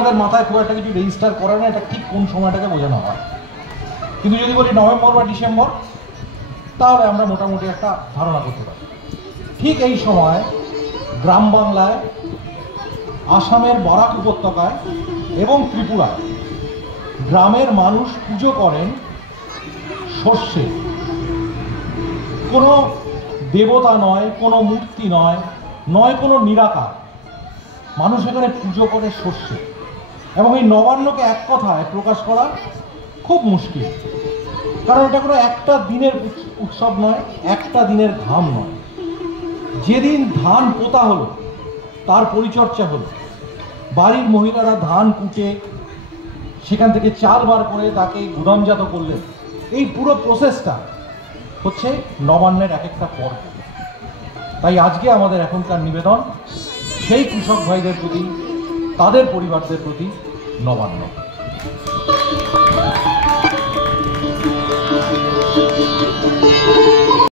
আমাদের মাথায় খুব একটা কিছু রেজিস্টার করে না, এটা ঠিক কোন সময়টাকে বোঝানো হয়। কিন্তু যদি বলি নভেম্বর বা ডিসেম্বর, তাহলে আমরা মোটামুটি একটা ধারণা করতে পারি। ঠিক এই সময় গ্রাম বাংলায়, আসামের বরাক উপত্যকায় এবং ত্রিপুরায় গ্রামের মানুষ পুজো করেন শস্যে। কোনো দেবতা নয়, কোনো মূর্তি নয়, নয় কোনো নিরাকার, মানুষ এখানে পুজো করে শস্যে। এবং এই নবান্নকে এক কথায় প্রকাশ করা খুব মুশকিল, কারণ এটা কোনো একটা দিনের উৎসব নয়, একটা দিনের ঘাম নয়। যেদিন ধান পোতা হলো তার পরিচর্যা হলো, বাড়ির মহিলারা ধান কুটে সেখান থেকে চাল বার করে তাকে গুদামজাত করলেন, এই পুরো প্রসেসটা হচ্ছে নবান্নের এক একটা পর্ব। তাই আজকে আমাদের এখনকার নিবেদন সেই কৃষক ভাইদের প্রতি, তাদের পরিবারদের প্রতি নবান্ন।